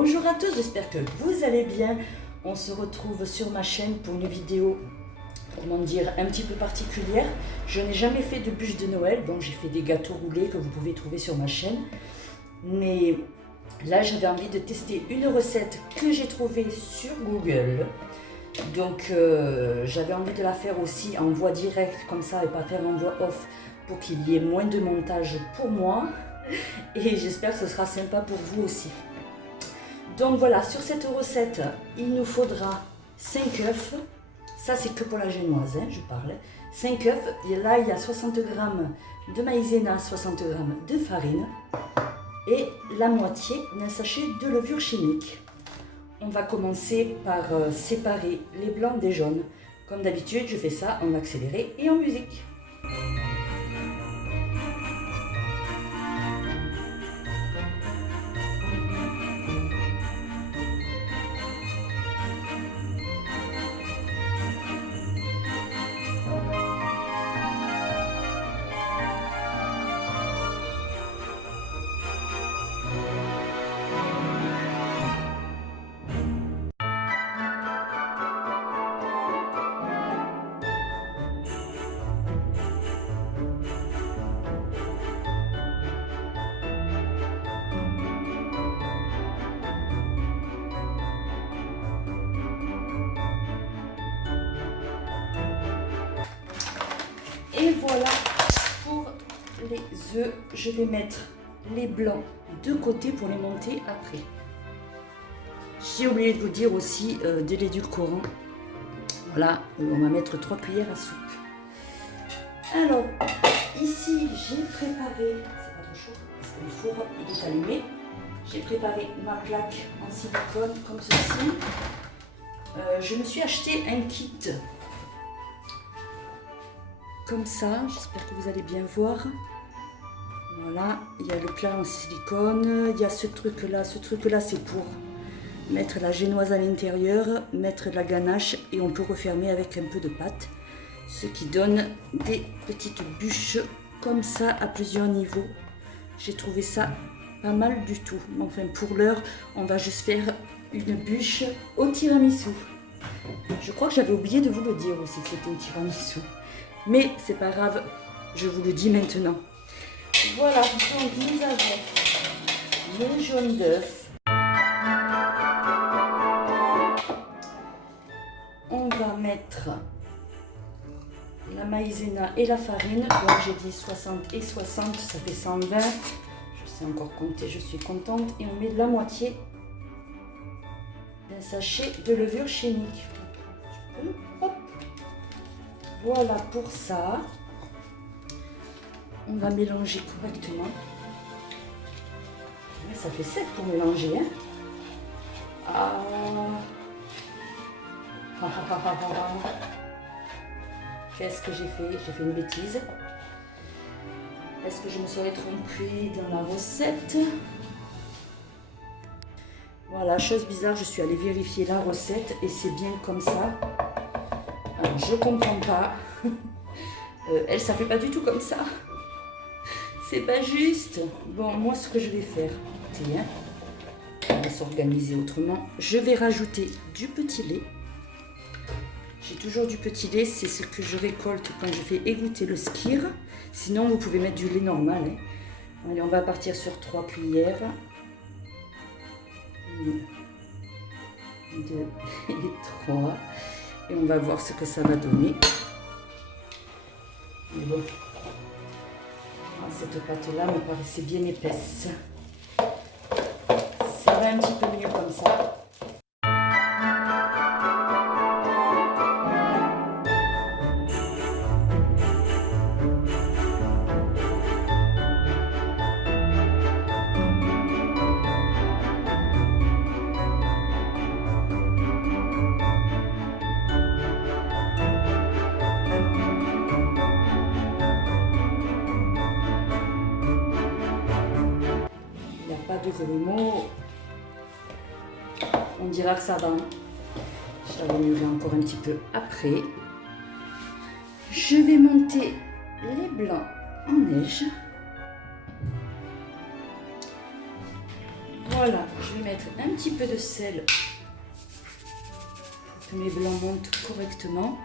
Bonjour à tous, j'espère que vous allez bien. On se retrouve sur ma chaîne pour une vidéo, comment dire, un petit peu particulière. Je n'ai jamais fait de bûche de Noël, donc j'ai fait des gâteaux roulés que vous pouvez trouver sur ma chaîne. Mais là, j'avais envie de tester une recette que j'ai trouvée sur Google. Donc j'avais envie de la faire aussi en voix directe comme ça et pas faire en voix off pour qu'il y ait moins de montage pour moi. Et j'espère que ce sera sympa pour vous aussi. Donc voilà, sur cette recette, il nous faudra 5 œufs. Ça, c'est que pour la génoise, hein, je parle. 5 œufs. Et là, il y a 60 g de maïzena, 60 g de farine et la moitié d'un sachet de levure chimique. On va commencer par séparer les blancs des jaunes. Comme d'habitude, je fais ça en accéléré et en musique. Et voilà pour les œufs. Je vais mettre les blancs de côté pour les monter après. J'ai oublié de vous dire aussi de l'édulcorant. Voilà, on va mettre 3 cuillères à soupe. Alors, ici, j'ai préparé, c'est pas trop chaud parce que le four il est allumé. J'ai préparé ma plaque en silicone comme ceci. Je me suis acheté un kit comme ça, j'espère que vous allez bien voir. Voilà, il y a le plat en silicone, il y a ce truc là c'est pour mettre la génoise à l'intérieur, mettre la ganache et on peut refermer avec un peu de pâte, ce qui donne des petites bûches comme ça à plusieurs niveaux. J'ai trouvé ça pas mal du tout. Enfin pour l'heure, on va juste faire une bûche au tiramisu. Je crois que j'avais oublié de vous le dire aussi que c'était au tiramisu. Mais c'est pas grave, je vous le dis maintenant. Voilà, donc nous avons le jaune d'œuf. On va mettre la maïzena et la farine. Donc j'ai dit 60 et 60, ça fait 120. Je sais encore compter, je suis contente. Et on met de la moitié d'un sachet de levure chimique. Hop. Voilà pour ça. On va mélanger correctement. Ça fait sec pour mélanger. Hein. Qu'est-ce que j'ai fait? J'ai fait une bêtise. Est-ce que je me serais trompée dans la recette? Voilà, chose bizarre, je suis allée vérifier la recette et c'est bien comme ça. Alors, je comprends pas. Elle, ça fait pas du tout comme ça. C'est pas juste. Bon, moi, ce que je vais faire, écoutez, hein, on va s'organiser autrement. Je vais rajouter du petit lait. J'ai toujours du petit lait, c'est ce que je récolte quand je fais égoutter le skyr. Sinon, vous pouvez mettre du lait normal. Hein. Allez, on va partir sur 3 cuillères. 1, 2 et 3. Et on va voir ce que ça va donner. Et bon. Cette pâte-là me paraissait bien épaisse. Ça va un petit peu mieux comme ça. De grumeaux. On dira que ça va. Je la remuerai encore un petit peu après. Je vais monter les blancs en neige. Voilà, je vais mettre un petit peu de sel pour que mes blancs montent correctement.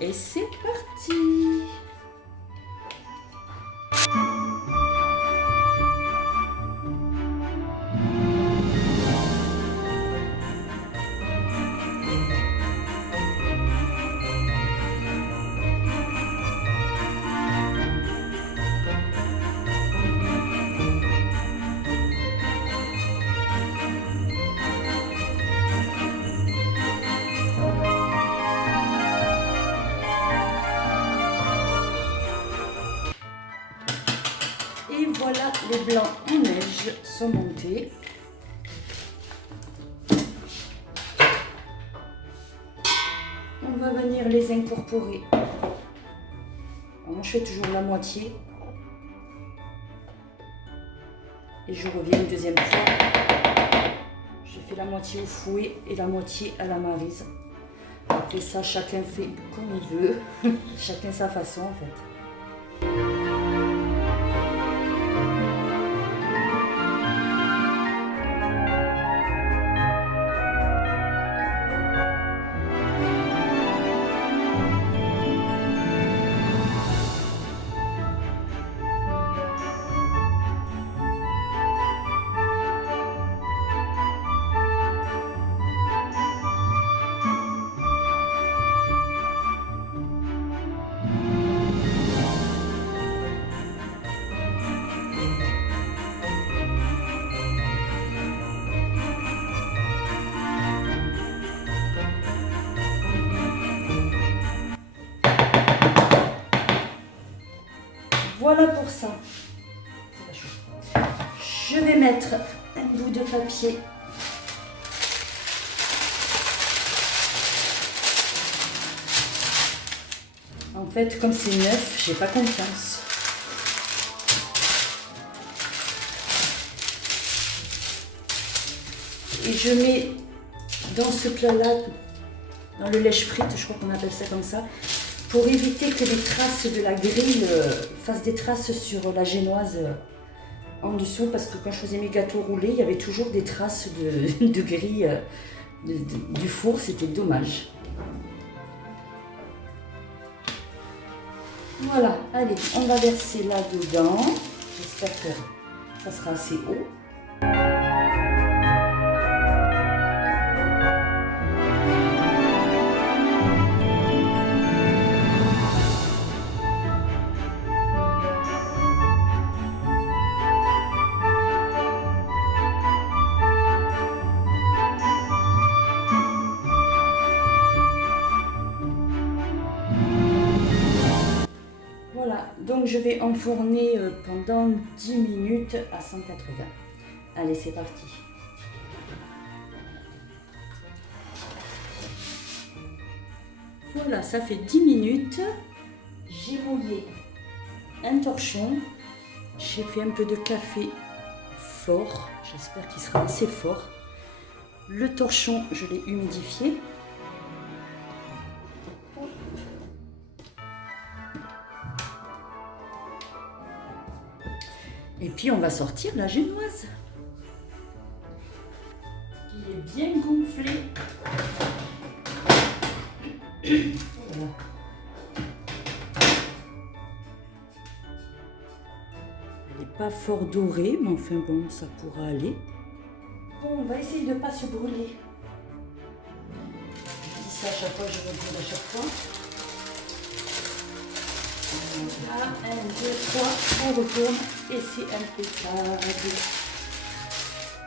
Et c'est parti! Et voilà, les blancs en neige sont montés. On va venir les incorporer. Alors, je fais toujours la moitié. Et je reviens une deuxième fois. J'ai fait la moitié au fouet et la moitié à la maryse. Après ça, chacun fait comme il veut. Chacun sa façon en fait. Voilà pour ça. Je vais mettre un bout de papier. En fait, comme c'est neuf, j'ai pas confiance. Et je mets dans ce plat-là, dans le lèche-frites, je crois qu'on appelle ça comme ça, pour éviter que les traces de la grille fassent des traces sur la génoise en dessous, parce que quand je faisais mes gâteaux roulés, il y avait toujours des traces de grille du four, c'était dommage. Voilà, allez, on va verser là-dedans. J'espère que ça sera assez haut. Donc je vais enfourner pendant 10 minutes à 180. Allez, c'est parti. Voilà, ça fait 10 minutes. J'ai mouillé un torchon. J'ai fait un peu de café fort. J'espère qu'il sera assez fort. Le torchon, je l'ai humidifié. Et puis on va sortir la génoise qui est bien gonflée. Voilà. Elle n'est pas fort dorée, mais enfin bon, ça pourra aller. Bon, on va essayer de ne pas se brûler. Je dis ça à chaque fois, je regarde à chaque fois. Voilà, 1, 2, 3, on retourne et c'est impeccable.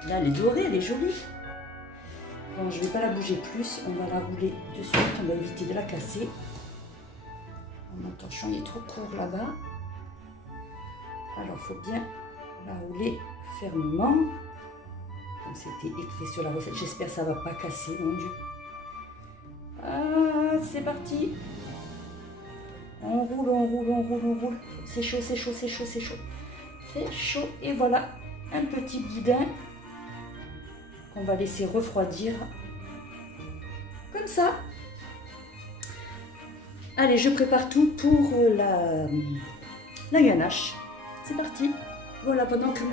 Là, elle est dorée, elle est jolie. Bon, je ne vais pas la bouger plus, on va la rouler de suite, on va éviter de la casser. Mon torchon est trop court là-bas. Alors, il faut bien la rouler fermement. Comme c'était écrit sur la recette, j'espère que ça ne va pas casser, mon Dieu. Ah, c'est parti. On roule, on roule, on roule, on roule. C'est chaud, c'est chaud, c'est chaud, c'est chaud. C'est chaud. Et voilà, un petit boudin qu'on va laisser refroidir. Comme ça. Allez, je prépare tout pour la ganache. C'est parti. Voilà, pendant que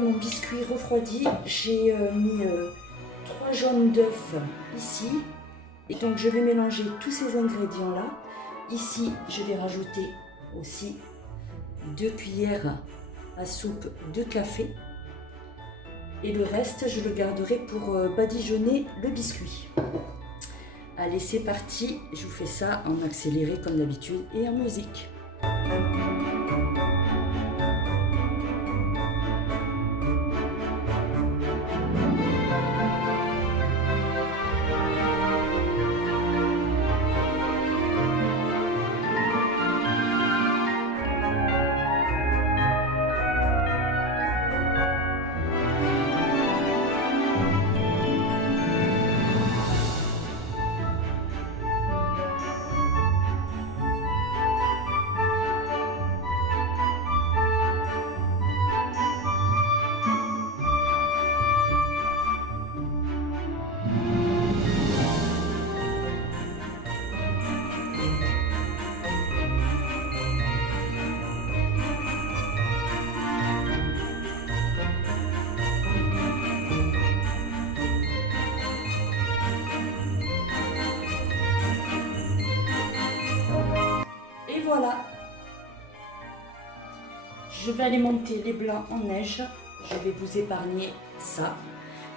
mon biscuit refroidit, j'ai mis 3 jaunes d'œufs ici. Et donc je vais mélanger tous ces ingrédients-là. Ici, je vais rajouter aussi 2 cuillères à soupe de café. Et le reste, je le garderai pour badigeonner le biscuit. Allez, c'est parti. Je vous fais ça en accéléré comme d'habitude et en musique. Voilà, je vais aller monter les blancs en neige. Je vais vous épargner ça.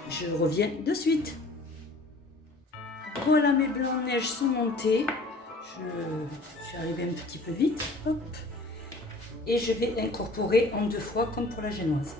Je reviens de suite. Voilà, mes blancs en neige sont montés. Je suis arrivée un petit peu vite. Hop. Et je vais incorporer en 2 fois comme pour la génoise.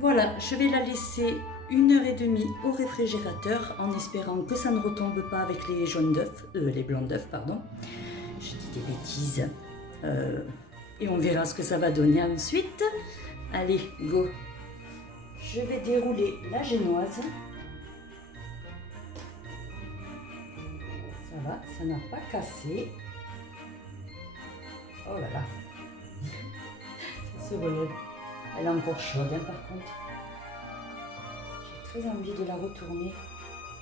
Voilà, je vais la laisser 1h30 au réfrigérateur en espérant que ça ne retombe pas avec les jaunes d'œufs, les blancs d'œufs, pardon. Je dis des bêtises. Et on verra ce que ça va donner ensuite. Allez, go! Je vais dérouler la génoise. Ça va, ça n'a pas cassé. Oh là là! Ça se relève. Elle est encore chaude, hein, par contre. J'ai très envie de la retourner.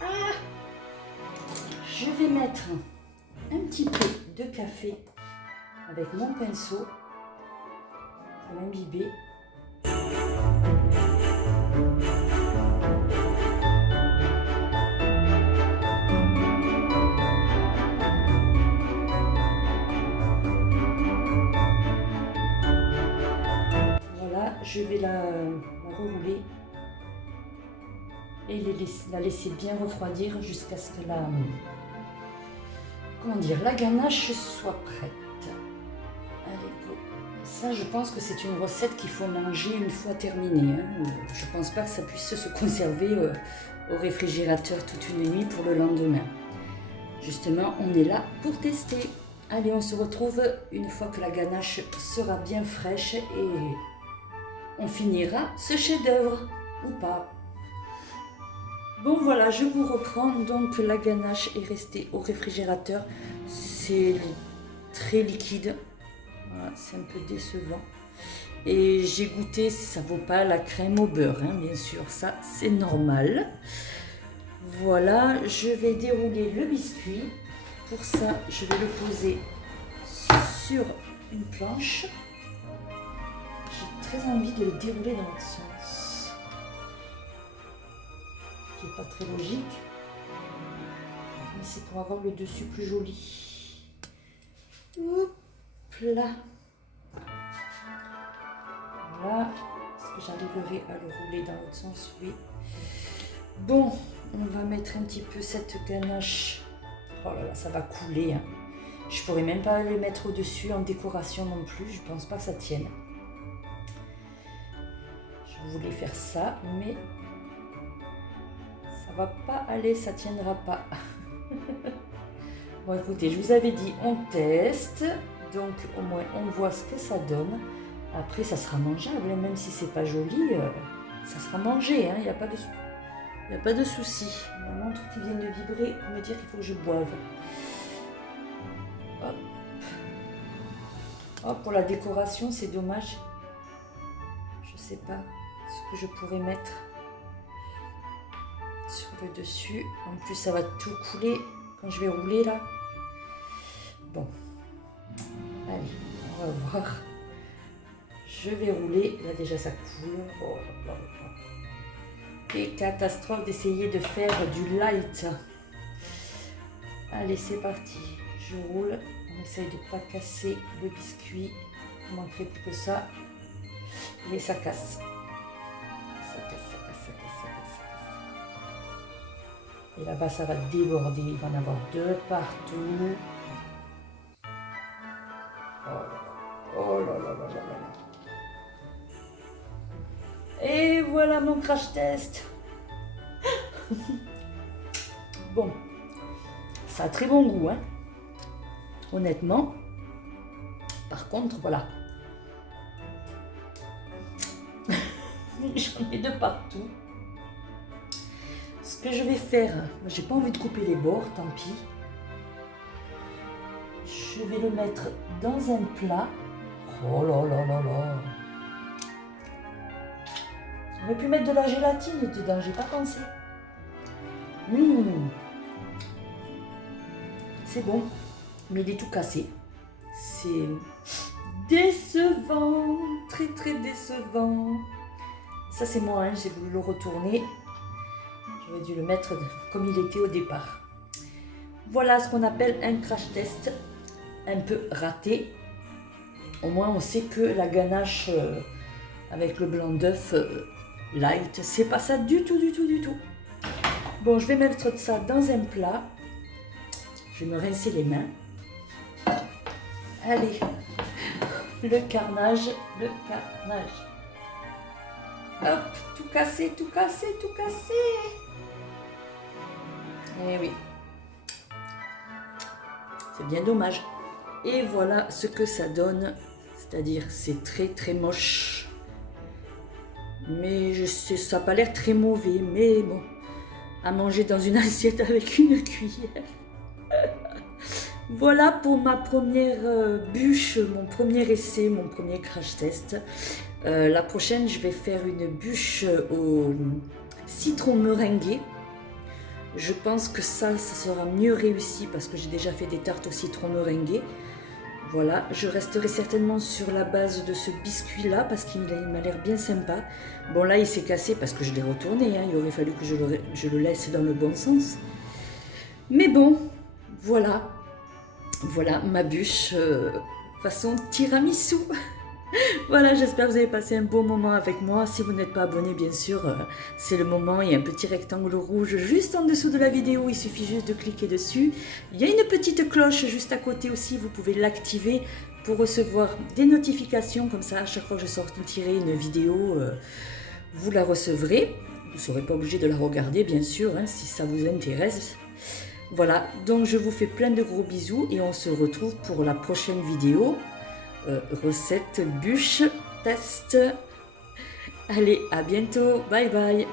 Ah! Je vais mettre un petit peu de café avec mon pinceau pour l'imbiber. Je vais la rerouler et la laisser bien refroidir jusqu'à ce que la ganache soit prête. Allez, go. Ça, je pense que c'est une recette qu'il faut manger une fois terminée. Hein. Je pense pas que ça puisse se conserver au réfrigérateur toute une nuit pour le lendemain. Justement, on est là pour tester. Allez, on se retrouve une fois que la ganache sera bien fraîche et on finira ce chef-d'œuvre, ou pas. Bon voilà, je vous reprends. Donc la ganache est restée au réfrigérateur. C'est très liquide. Voilà, c'est un peu décevant. Et j'ai goûté, ça vaut pas la crème au beurre, hein, bien sûr, ça c'est normal. Voilà, je vais dérouler le biscuit. Pour ça, je vais le poser sur une planche. J'ai très envie de le dérouler dans l'autre sens. Ce n'est pas très logique, mais c'est pour avoir le dessus plus joli. Hop là. Voilà. Est-ce que j'arriverai à le rouler dans l'autre sens? Oui. Bon, on va mettre un petit peu cette ganache. Oh là là, ça va couler. Hein. Je pourrais même pas le mettre au-dessus en décoration non plus. Je pense pas que ça tienne. Je voulais faire ça, mais ça ça va pas aller, ça tiendra pas. Bon écoutez, je vous avais dit on teste, donc au moins on voit ce que ça donne. Après ça sera mangeable, même si c'est pas joli, ça sera mangé, hein, il n'y a pas de souci. Ma montre qui vient de vibrer pour me dire qu'il faut que je boive. Hop. Oh, pour la décoration, c'est dommage. Je sais pas ce que je pourrais mettre sur le dessus. En plus, ça va tout couler quand je vais rouler là. Bon, allez, on va voir. Je vais rouler. Là déjà, ça coule. Oh, là, là, là. Et catastrophe d'essayer de faire du light. Allez, c'est parti. Je roule. On essaye de ne pas casser le biscuit. Il ne manquerait plus que ça. Mais ça casse. Ça casse. Et là-bas, ça va déborder. Il va en avoir deux partout. Oh là là là là là. Et voilà mon crash test. Bon, ça a très bon goût, hein. Honnêtement. Par contre, voilà. J'en ai de partout. Ce que je vais faire, j'ai pas envie de couper les bords, tant pis. Je vais le mettre dans un plat. Oh là là là là. On aurait pu mettre de la gélatine dedans, j'ai pas pensé. C'est bon, mais il est tout cassé. C'est décevant, très très décevant. Ça c'est moi, hein, j'ai voulu le retourner. J'aurais dû le mettre comme il était au départ. Voilà ce qu'on appelle un crash test un peu raté. Au moins on sait que la ganache avec le blanc d'œuf light, c'est pas ça du tout. Bon, je vais mettre ça dans un plat. Je vais me rincer les mains. Allez, le carnage. Hop, tout cassé. Eh oui. C'est bien dommage. Et voilà ce que ça donne. C'est-à-dire, c'est très très moche. Mais ça n'a pas l'air très mauvais. Mais bon, à manger dans une assiette avec une cuillère. Voilà pour ma première bûche, mon premier essai, mon premier crash test. La prochaine, je vais faire une bûche au citron meringué. Je pense que ça sera mieux réussi parce que j'ai déjà fait des tartes au citron meringué. Voilà, je resterai certainement sur la base de ce biscuit-là parce qu'il m'a l'air bien sympa. Bon, là, il s'est cassé parce que je l'ai retourné. Hein. Il aurait fallu que je le laisse dans le bon sens. Mais bon, voilà. Voilà ma bûche façon tiramisu. Voilà, j'espère que vous avez passé un bon moment avec moi. Si vous n'êtes pas abonné, bien sûr, c'est le moment. Il y a un petit rectangle rouge juste en dessous de la vidéo. Il suffit juste de cliquer dessus. Il y a une petite cloche juste à côté aussi. Vous pouvez l'activer pour recevoir des notifications. Comme ça, à chaque fois que je sortirai une vidéo, vous la recevrez. Vous ne serez pas obligé de la regarder, bien sûr, hein, si ça vous intéresse. Voilà, donc je vous fais plein de gros bisous et on se retrouve pour la prochaine vidéo. Recette bûche test. Allez, à bientôt. Bye bye.